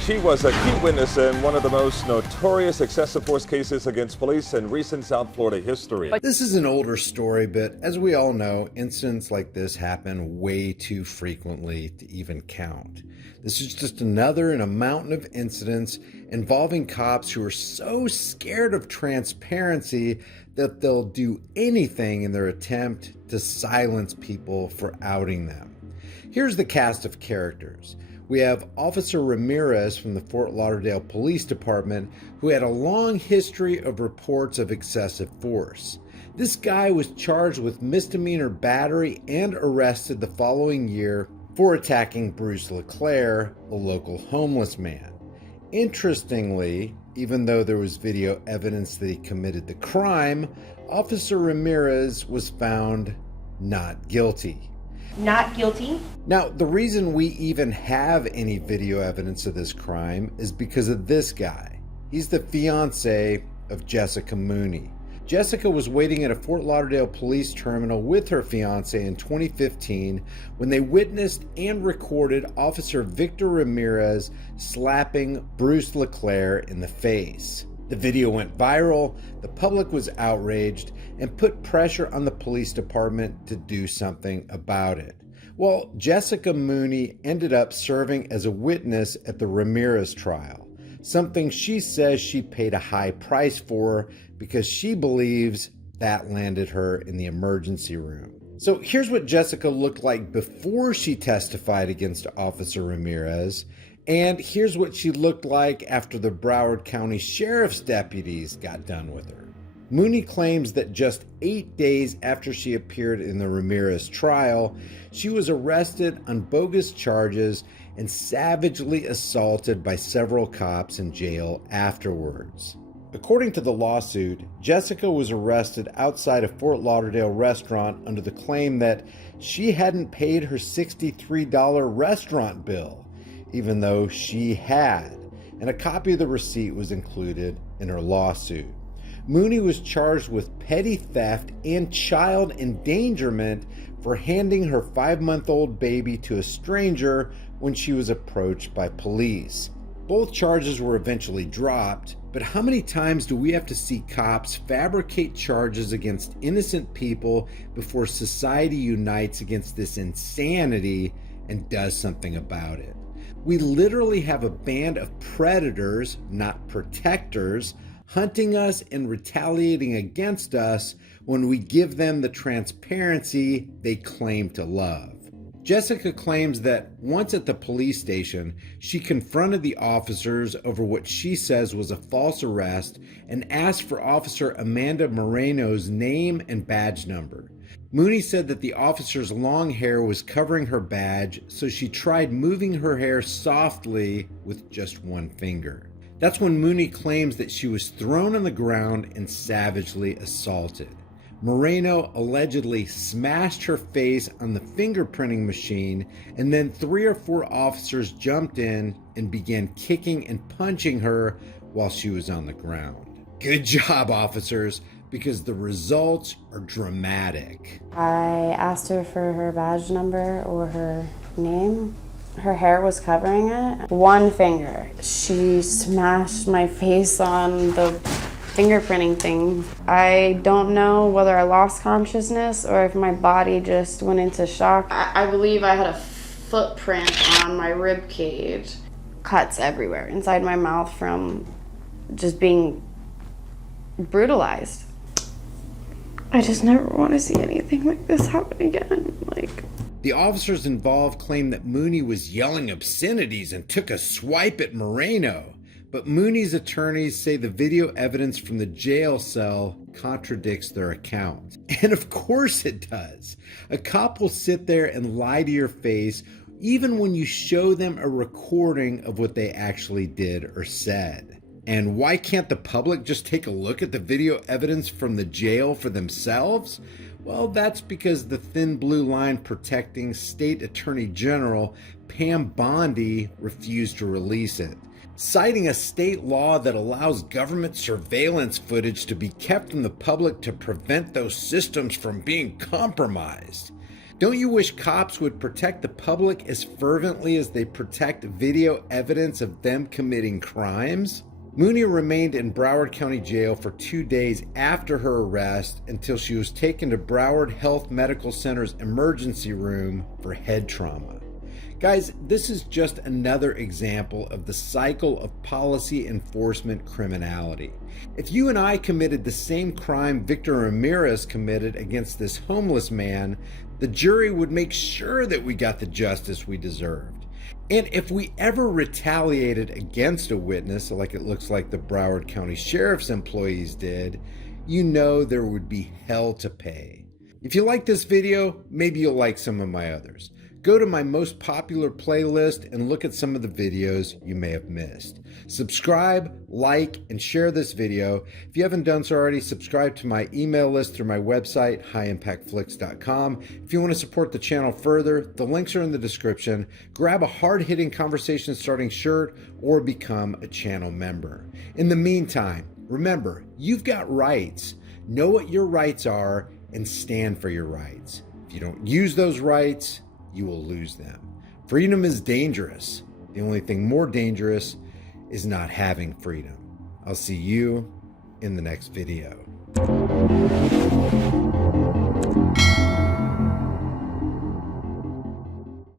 She was a key witness in one of the most notorious excessive force cases against police in recent South Florida history. This is an older story, but as we all know, incidents like this happen way too frequently to even count. This is just another in a mountain of incidents involving cops who are so scared of transparency that they'll do anything in their attempt to silence people for outing them. Here's the cast of characters. We have Officer Ramirez from the Fort Lauderdale Police Department, who had a long history of reports of excessive force. This guy was charged with misdemeanor battery and arrested the following year for attacking Bruce LeClaire, a local homeless man. Interestingly, even though there was video evidence that he committed the crime, Officer Ramirez was found not guilty. Not guilty. Now, the reason we even have any video evidence of this crime is because of this guy. He's the fiance of Jessica Mooney. Jessica was waiting at a Fort Lauderdale police terminal with her fiance in 2015 when they witnessed and recorded Officer Victor Ramirez slapping Bruce LeClaire in the face. The video went viral, the public was outraged, and put pressure on the police department to do something about it. Well, Jessica Mooney ended up serving as a witness at the Ramirez trial, something she says she paid a high price for because she believes that landed her in the emergency room. So here's what Jessica looked like before she testified against Officer Ramirez, and here's what she looked like after the Broward County Sheriff's deputies got done with her. Mooney claims that just 8 days after she appeared in the Ramirez trial, she was arrested on bogus charges and savagely assaulted by several cops in jail afterwards. According to the lawsuit, Jessica was arrested outside a Fort Lauderdale restaurant under the claim that she hadn't paid her $63 restaurant bill, even though she had, and a copy of the receipt was included in her lawsuit. Mooney was charged with petty theft and child endangerment for handing her 5-month-old baby to a stranger when she was approached by police. Both charges were eventually dropped, but how many times do we have to see cops fabricate charges against innocent people before society unites against this insanity and does something about it? We literally have a band of predators, not protectors, hunting us and retaliating against us when we give them the transparency they claim to love. Jessica claims that once at the police station, she confronted the officers over what she says was a false arrest and asked for Officer Amanda Moreno's name and badge number. Mooney said that the officer's long hair was covering her badge, so she tried moving her hair softly with just one finger. That's when Mooney claims that she was thrown on the ground and savagely assaulted. Moreno allegedly smashed her face on the fingerprinting machine, and then 3 or 4 officers jumped in and began kicking and punching her while she was on the ground. Good job, officers, because the results are dramatic. I asked her for her badge number or her name. Her hair was covering it. One finger. She smashed my face on the fingerprinting thing. I don't know whether I lost consciousness or if my body just went into shock. I believe I had a footprint on my rib cage. Cuts everywhere inside my mouth from just being brutalized. I just never want to see anything like this happen again. The officers involved claim that Mooney was yelling obscenities and took a swipe at Moreno, but Mooney's attorneys say the video evidence from the jail cell contradicts their account. And of course it does. A cop will sit there and lie to your face even when you show them a recording of what they actually did or said. And why can't the public just take a look at the video evidence from the jail for themselves? Well, that's because the thin blue line protecting State Attorney General Pam Bondi refused to release it, citing a state law that allows government surveillance footage to be kept from the public to prevent those systems from being compromised. Don't you wish cops would protect the public as fervently as they protect video evidence of them committing crimes? Mooney remained in Broward County Jail for 2 days after her arrest until she was taken to Broward Health Medical Center's emergency room for head trauma. Guys, this is just another example of the cycle of policy enforcement criminality. If you and I committed the same crime Victor Ramirez committed against this homeless man, the jury would make sure that we got the justice we deserved. And if we ever retaliated against a witness, like it looks like the Broward County Sheriff's employees did, you know there would be hell to pay. If you like this video, maybe you'll like some of my others. Go to my most popular playlist and look at some of the videos you may have missed. Subscribe, like, and share this video. If you haven't done so already, subscribe to my email list through my website, highimpactflix.com. If you want to support the channel further, the links are in the description. Grab a hard-hitting conversation-starting shirt or become a channel member. In the meantime, remember, you've got rights. Know what your rights are and stand for your rights. If you don't use those rights, you will lose them. Freedom is dangerous. The only thing more dangerous is not having freedom. I'll see you in the next video.